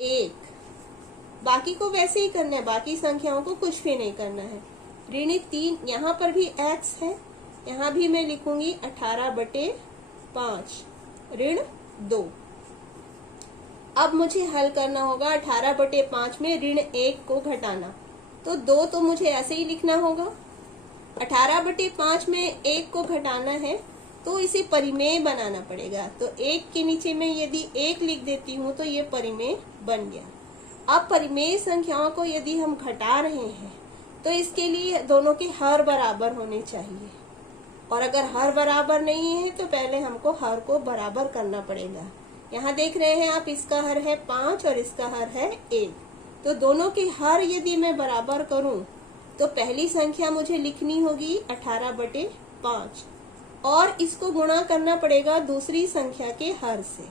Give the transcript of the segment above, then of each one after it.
1। बाकी को वैसे ही करना है, बाकी संख्याओं को कुछ भी नहीं करना है। ऋण 3, यहाँ पर भी x है, यहाँ भी मैं लिखूंगी 18/5 ऋण 2। अब मुझे हल करना होगा 18/5 में ऋण 1 को घटाना, तो 2 तो मुझे ऐसे ही लिखना होगा। 18/5 में 1 को घटाना है तो इसे परिमेय बनाना पड़ेगा, तो 1 के नीचे में यदि 1 लिख देती हूँ तो ये परिमेय बन गया। अब परिमेय संख्याओं को यदि हम घटा रहे हैं तो इसके लिए दोनों के हर बराबर होने चाहिए, और अगर हर बराबर नहीं है तो पहले हमको हर को बराबर करना पड़ेगा। यहाँ देख रहे हैं आप, इसका हर है 5 और इसका हर है 1, तो दोनों के हर यदि मैं बराबर करूं तो पहली संख्या मुझे लिखनी होगी 18/5 और इसको गुणा करना पड़ेगा दूसरी संख्या के हर से।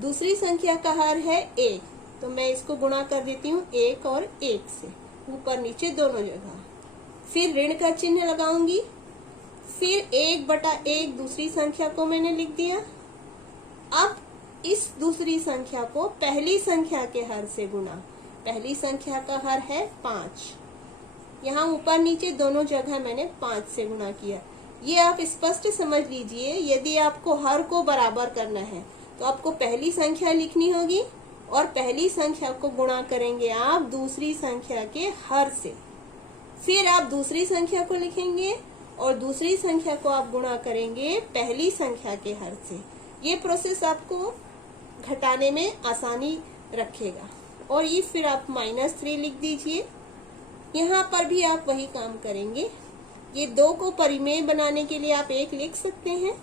दूसरी संख्या का हर है 1, तो मैं इसको गुणा कर देती हूँ 1 और 1 से, ऊपर नीचे दोनों जगह। फिर ऋण का चिन्ह लगाऊंगी, फिर 1/1 दूसरी संख्या को मैंने लिख दिया। अब इस दूसरी संख्या को पहली संख्या के हर से गुणा, पहली संख्या का हर है 5, यहाँ ऊपर नीचे दोनों जगह मैंने 5 से गुणा किया। ये आप स्पष्ट समझ लीजिए, यदि आपको हर को बराबर करना है तो आपको पहली संख्या लिखनी होगी और पहली संख्या को गुणा करेंगे आप दूसरी संख्या के हर से, फिर आप दूसरी संख्या को लिखेंगे और दूसरी संख्या को आप गुणा करेंगे पहली संख्या के हर से। ये प्रोसेस आपको घटाने में आसानी रखेगा। और ये फिर आप -3 लिख दीजिए, यहाँ पर भी आप वही काम करेंगे। ये 2 को परिमेय बनाने के लिए आप 1 लिख सकते हैं,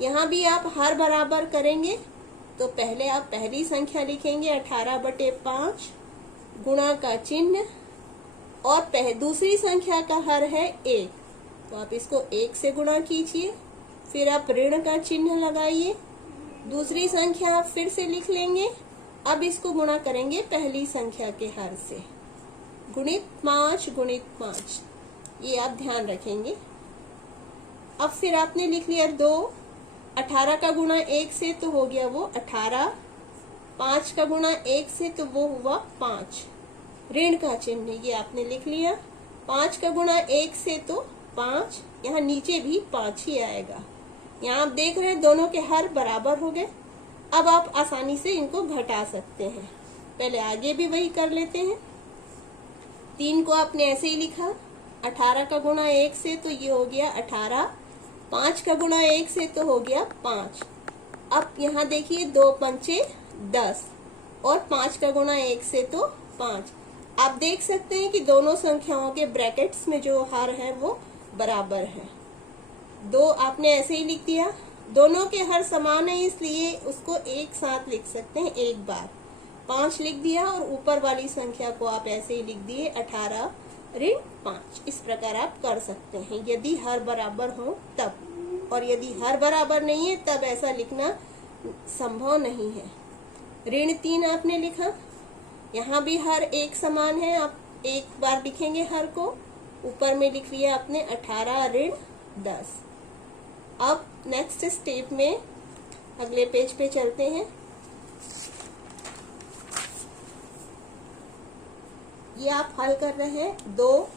यहाँ भी आप हर बराबर करेंगे तो पहले आप पहली संख्या लिखेंगे 18/5 गुणा का चिन्ह, और दूसरी संख्या का हर है 1, तो आप इसको 1 से गुणा कीजिए, फिर आप ऋण का चिन्ह लगाइए, दूसरी संख्या आप फिर से लिख लेंगे। अब इसको गुणा करेंगे पहली संख्या के हर से, गुणित 5, ये आप ध्यान रखेंगे। अब फिर आपने लिख लिया 2, 18 का गुणा 1 से तो हो गया वो 18, 5 का गुणा 1 से तो वो हुआ 5, ऋण का चिन्ह ये आपने लिख लिया। 5 का गुणा 1 से तो 5, यहाँ नीचे भी 5 ही आएगा। यहाँ आप देख रहे हैं दोनों के हर बराबर हो गए। अब आप आसानी से इनको घटा सकते हैं। पहले आगे भी वही कर लेते हैं। 3 को आपने ऐसे ही लिखा, 18 का गुणा 1 से तो ये हो गया 18, 5 का गुणा 1 से तो हो गया 5। अब यहाँ देखिए 2 पंचे 10 और 5 का गुणा 1 से तो 5। आप देख सकते हैं कि दोनों संख्याओं के ब्रैकेट्स में जो हर है वो बराबर है। 2 आपने ऐसे ही लिख दिया, दोनों के हर समान है इसलिए उसको एक साथ लिख सकते हैं एक बार। 5 लिख दिया और ऊपर वाली संख्या को आप ऐसे ही लिख दिए 18 ऋण 5। इस प्रकार आप कर सकते हैं यदि हर बराबर हो तब, और यदि हर बराबर नहीं है तब ऐसा लिखना संभव नहीं है। ऋण 3 आपने लिखा, यहाँ भी हर एक समान है, आप एक बार लिखेंगे हर को, ऊपर में लिख लिया आपने 18 ऋण 10। अब नेक्स्ट स्टेप में अगले पेज पे चलते हैं। ये आप हल कर रहे हैं 2,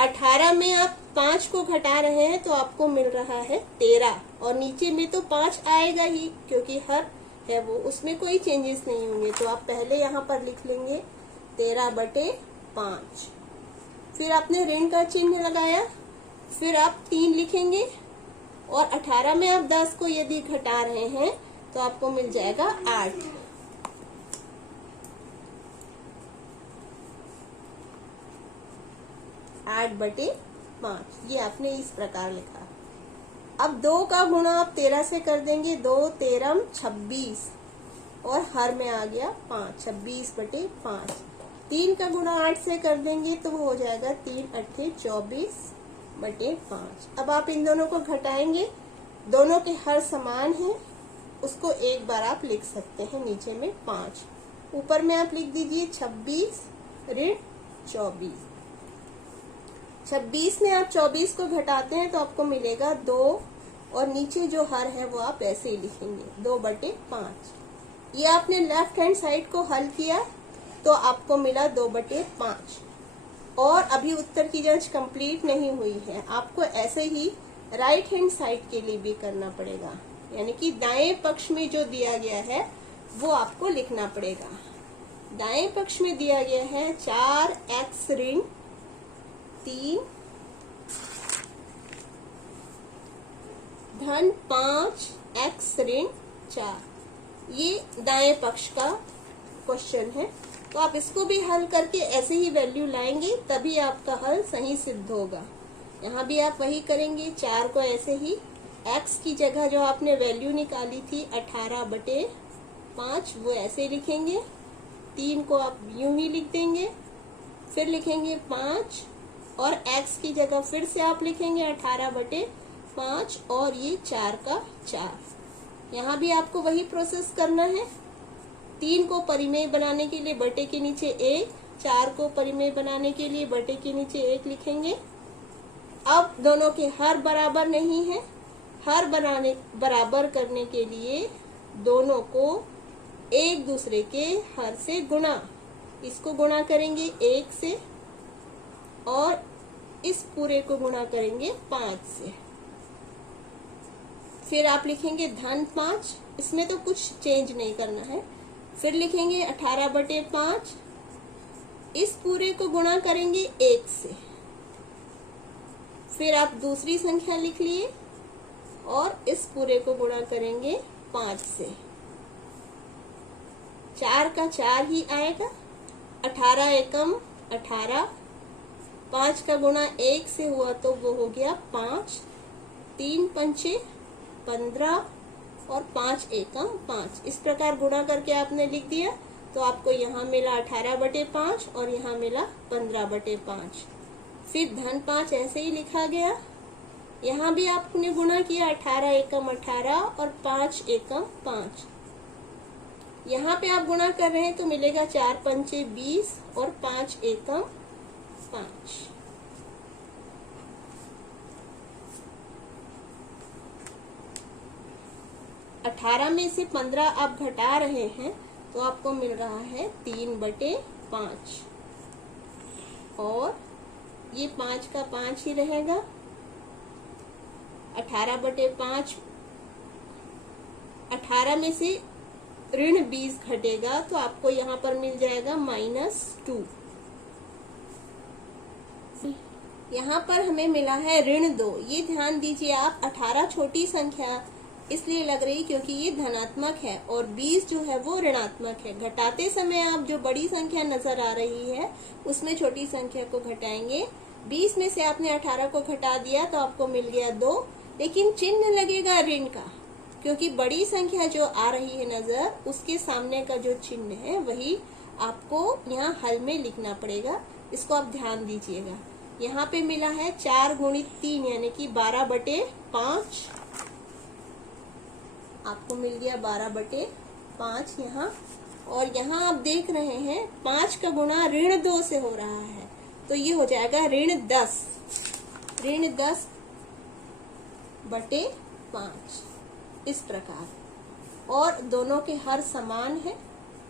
18 में आप 5 को घटा रहे हैं तो आपको मिल रहा है 13, और नीचे में तो 5 आएगा ही क्योंकि हर है वो, उसमें कोई चेंजेस नहीं होंगे। तो आप पहले यहाँ पर लिख लेंगे 13/5। फिर आपने ऋण का चिन्ह लगाया, फिर आप 3 लिखेंगे और 18 में आप 10 को यदि घटा रहे हैं तो आपको मिल जाएगा 8। 8/5, ये आपने इस प्रकार लिखा। अब 2 का गुणा आप 13 से कर देंगे, 2 13 26 और हर में आ गया 5, 26/5। 3 का गुणा 8 से कर देंगे तो वो हो जाएगा 3 8 24/5। अब आप इन दोनों को घटाएंगे, दोनों के हर समान हैं, उसको एक बार आप लिख सकते हैं नीचे में 5, ऊपर में आप लिख दीजिए 26 ऋण 24। 26 में आप 24 को घटाते हैं तो आपको मिलेगा 2, और नीचे जो हर है वो आप ऐसे ही लिखेंगे 2/5। ये आपने लेफ्ट हैंड साइड को हल किया तो आपको मिला 2/5। और अभी उत्तर की जांच कंप्लीट नहीं हुई है, आपको ऐसे ही राइट हैंड साइड के लिए भी करना पड़ेगा, यानी कि दाएं पक्ष में जो दिया गया है वो आपको लिखना पड़ेगा। दाएं पक्ष में दिया गया है 4x ऋण 3 धन 5x ऋण 4, ये दाएं पक्ष का क्वेश्चन है। तो आप इसको भी हल करके ऐसे ही वैल्यू लाएंगे तभी आपका हल सही सिद्ध होगा। यहाँ भी आप वही करेंगे, 4 को ऐसे ही x की जगह जो आपने वैल्यू निकाली थी 18/5 वो ऐसे लिखेंगे, 3 को आप यूं ही लिख देंगे, फिर लिखेंगे 5 और x की जगह फिर से आप लिखेंगे 18/5 और ये 4 का 4। यहाँ भी आपको वही प्रोसेस करना है। 3 को परिमेय बनाने के लिए बटे के नीचे 1, 4 को परिमेय बनाने के लिए बटे के नीचे 1 लिखेंगे। अब दोनों के हर बराबर नहीं है, हर बराबर करने के लिए दोनों को एक दूसरे के हर से गुणा, इसको गुणा करेंगे 1 से और इस पूरे को गुणा करेंगे 5 से। फिर आप लिखेंगे धन 5, इसमें तो कुछ चेंज नहीं करना है। फिर लिखेंगे 18/5, इस पूरे को गुणा करेंगे 1 से। फिर आप दूसरी संख्या लिख लिए और इस पूरे को गुणा करेंगे 5 से। 4 का 4 ही आएगा, 18 एकम 18, 5 का गुणा 1 से हुआ तो वो हो गया 5, 3 पंचे 15 और 5 एकम 5। इस प्रकार गुणा करके आपने लिख दिया तो आपको यहाँ मिला 18/5 और यहाँ मिला 15/5। फिर धन 5 ऐसे ही लिखा गया, यहाँ भी आपने गुणा किया 18 एकम 18 और 5 एकम 5। यहाँ पे आप गुणा कर रहे हैं तो मिलेगा 4 पंचे 20 और 5 एकम 5। अठारह में से 15 आप घटा रहे हैं तो आपको मिल रहा है 3/5 और ये 5 का 5 ही रहेगा। 18/5, 18 में से ऋण 20 घटेगा तो आपको यहाँ पर मिल जाएगा -2। यहाँ पर हमें मिला है ऋण 2। ये ध्यान दीजिए आप, 18 छोटी संख्या इसलिए लग रही क्योंकि ये धनात्मक है और 20 जो है वो ऋणात्मक है। घटाते समय आप जो बड़ी संख्या नजर आ रही है उसमें छोटी संख्या को घटाएंगे। 20 में से आपने 18 को घटा दिया तो आपको मिल गया 2, लेकिन चिन्ह लगेगा ऋण का, क्योंकि बड़ी संख्या जो आ रही है नजर उसके सामने का जो चिन्ह है वही आपको यहाँ हल में लिखना पड़ेगा। इसको आप ध्यान दीजिएगा। यहाँ पे मिला है 4 गुणित 3 यानी कि 12/5, आपको मिल गया 12/5 यहाँ। और यहाँ आप देख रहे हैं 5 का गुणा ऋण 2 से हो रहा है तो ये हो जाएगा ऋण 10, ऋण 10/5 इस प्रकार। और दोनों के हर समान है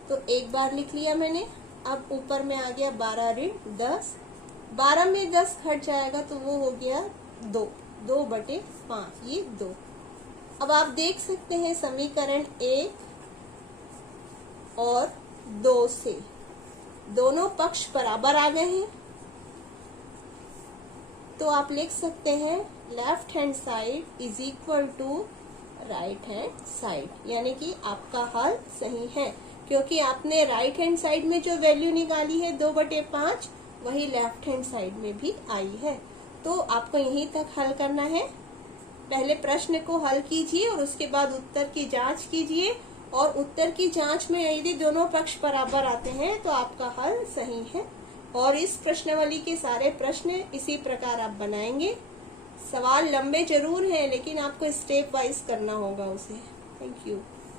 तो एक बार लिख लिया मैंने। अब ऊपर में आ गया 12 ऋण 10, 12 में 10 घट जाएगा तो वो हो गया 2, 2/5 ये 2। अब आप देख सकते हैं समीकरण 1 और 2 से दोनों पक्ष बराबर आ गए हैं तो आप लिख सकते हैं left hand side is equal to right hand side, यानी कि आपका हल सही है क्योंकि आपने राइट हैंड साइड में जो वैल्यू निकाली है 2/5 वही लेफ्ट हैंड साइड में भी आई है। तो आपको यहीं तक हल करना है। पहले प्रश्न को हल कीजिए और उसके बाद उत्तर की जांच कीजिए, और उत्तर की जांच में यदि दोनों पक्ष बराबर आते हैं तो आपका हल सही है। और इस प्रश्नावली के सारे प्रश्न इसी प्रकार आप बनाएंगे। सवाल लंबे जरूर हैं लेकिन आपको स्टेप वाइज करना होगा उसे। Thank you.